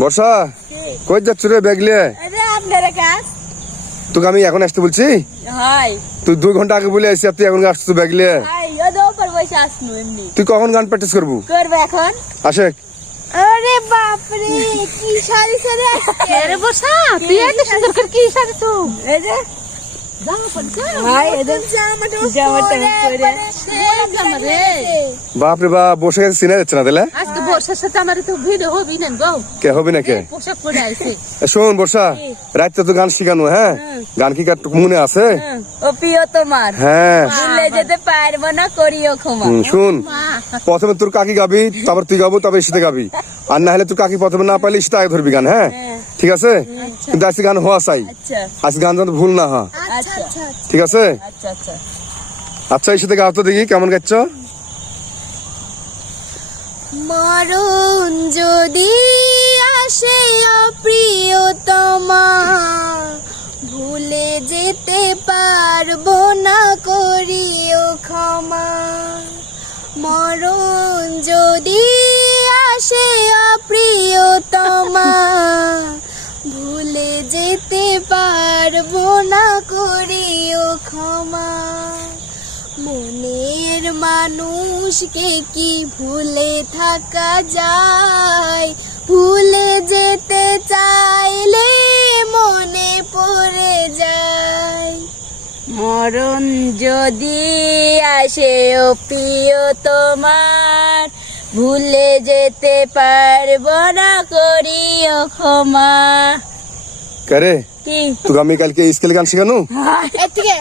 বর্ষা কই যাচ্ছ রে ব্যাগ নিয়ে? তোকে আমি এখন আসতে বলছি? তুই 2 ঘন্টা আগে বলে আসছি, তুই এখন আসছিস ব্যাগ নিয়ে? তুই কখন গান প্র্যাকটিস করবো? এখন আসে। আরে বাপরে কি শাড়ি শাড়ি আসছে রে বসা, তুই এত সুন্দর করে কি শাড়ি তো এই যে জামা পরছ ভাই, এদের জামাটা পরে জামা রে। বাপ রে বাপ, বসে গেছে, চিনা যাচ্ছে না তাহলে? আজকে বর্ষার সাথে আমার তো ভিড় হবি না গো। কে হবে না কে? পোশাক পরে আইছে। শোন বর্ষা, রাতে তো গান শিখানো, হ্যাঁ গান কি কার মনে আছে? ও প্রিয় তোমার, হ্যাঁ ভুলে যেতে পারবো না, করিও ক্ষমা। শুন, প্রথমে তোর কাকি গাবি, তারপর তুই গাবো, তারপর ইসিতে গাবি। আর না হলে তুই কাকি প্রথমে না পাইলে ইসিতে আগে ধরবি গান, হ্যাঁ ঠিক আছে? কিন্তু আজকে গান হওয়া চাই, আজকে গান যেন ভুল না হয়, ঠিক আছে? আচ্ছা ইসিতে গাও তো দেখি কেমন গাচ্ছ। মরণ যদি আসে প্রিয়তমা, ভুলে যেতে পারবো না, করিও ক্ষমা। মরণ যদি আসে প্রিয়তমা, ভুলে যেতে পারবো না, করিও ক্ষমা। মনের মানুষকে কি ভুলে থাকা যায়? ভুলে যেতে চাইলে মনে পড়ে যায়। মরণ যদি আসে ও প্রিয় তোমার, ভুলে যেতে পারবো না, করিও ক্ষমা। করে তোকে আমি কালকে স্কেলে গান শেখানো, তোকে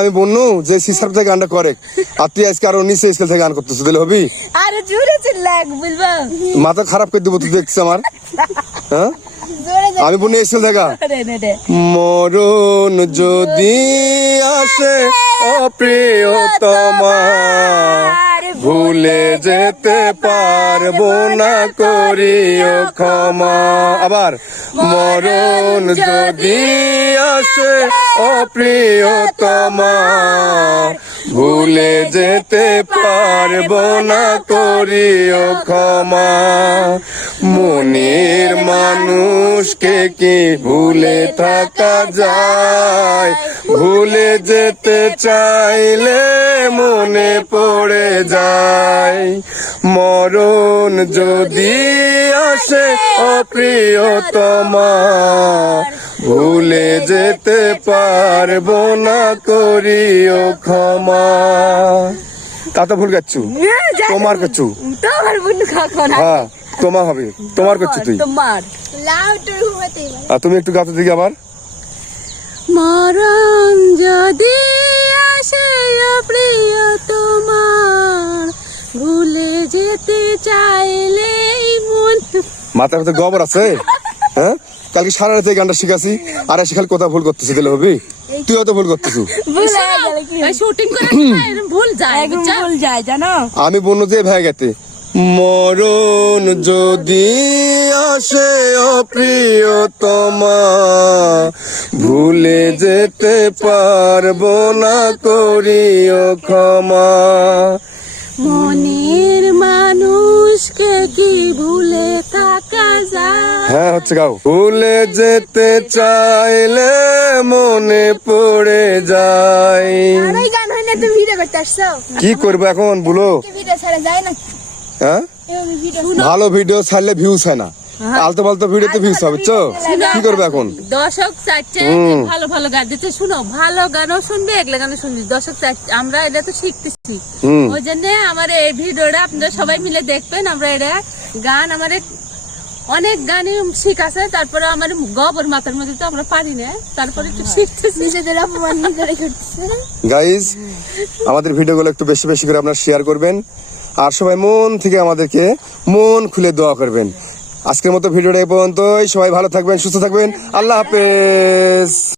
আমি বলনু যে সিসার থেকে গানটা করে, আর তুই আজকে আরো নিচে স্কেল থেকে গান করতেছিস, তাহলে হবি? আরে জোরে চিল্লাক বলবা, মাথা খারাপ করে দেবো তুই দেখছিস আমার, হ্যাঁ আমি বলনি স্কেল থেকে। মরণ যদি আসে অপ্রিয়তমা, ভুলে যেতে পারবো না, করিও ক্ষমা। আবার মরণ যদি আসে অপ্রিয়তমা, ভুলে যেতে পারবো না, করিও ক্ষমা। মনের মানুষকে কি ভুলে থাকা যায়? ভুলে যেতে চাইলে মনে পড়ে যায়। মরণ যদি আসে অপ্রিয়তমা, ভুলে যেতে পারবো না, করিও ক্ষমা। তা তো ভুল গাচ্ছু, তোমার করছু, তোমার বন্ধু কখন? হ্যাঁ তোমার হবে, তোমার করছু তুই। তোমার লাউডার হতে আর তুমি একটু গাতে দিকে আবার। মরণ যদি আসে প্রিয় তোমার, ভুলে যেতে চাইলে মন। মাথার মধ্যে গোবর আছে? হ্যাঁ কালকে সারা রাতে গানটা শিখাছি, আর এসে খালি কথা ভুল করতেছি, তাহলে হবি? তুইও তো ভুল করতেছিস। শুটিং করে ভুল যায়, ভুল যায় জানো। আমি বলবো যে ভাই গেতে মরণ যদি আসে অপ্রিয়তমা, ভুলে যেতে পারবো না, করিও ক্ষমা। মনের মানুষকে কি ভুলে থাকা যায়? হ্যাঁ হচ্ছে গাও। ভুলে যেতে চাইলে মনে পড়ে যায়। এই গান হইলে তুমি ভিডিও করতে আসছো, কি করবো এখন বলো? ভিডিও ছাড়া যায় না? হ্যাঁ ভালো ভিডিও ছাড়লে ভিউজ হয় না, আলতো ফালতো ভিডিওতে ভিউজ হবে, বুঝছো? কি করবে এখন? দর্শক চাচ্ছে ভালো ভালো গান দিচ্ছে, শুনো ভালো গানও শুনবে, এগুলো গানও শুনবি। দর্শক চাচ্ছে, আমরা এটা তো শিখতেছি, ওই জন্য আমার এই ভিডিওটা আপনারা সবাই মিলে দেখবেন। আমরা এটা গান, আমার অনেক গানই শিখ আছে, তারপরে আমার গবর মাথার মধ্যে তো আমরা পারি না, তারপরে একটু শিখতেছি। নিজেদের অপমান নিজেরা করতেছে। গাইজ আমাদের ভিডিওগুলো একটু বেশি বেশি করে আপনারা শেয়ার করবেন, আর সবাই মন থেকে আমাদেরকে মন খুলে দোয়া করবেন। আজকের মতো ভিডিওটা এই পর্যন্তই। সবাই ভালো থাকবেন, সুস্থ থাকবেন, আল্লাহ হাফেজ।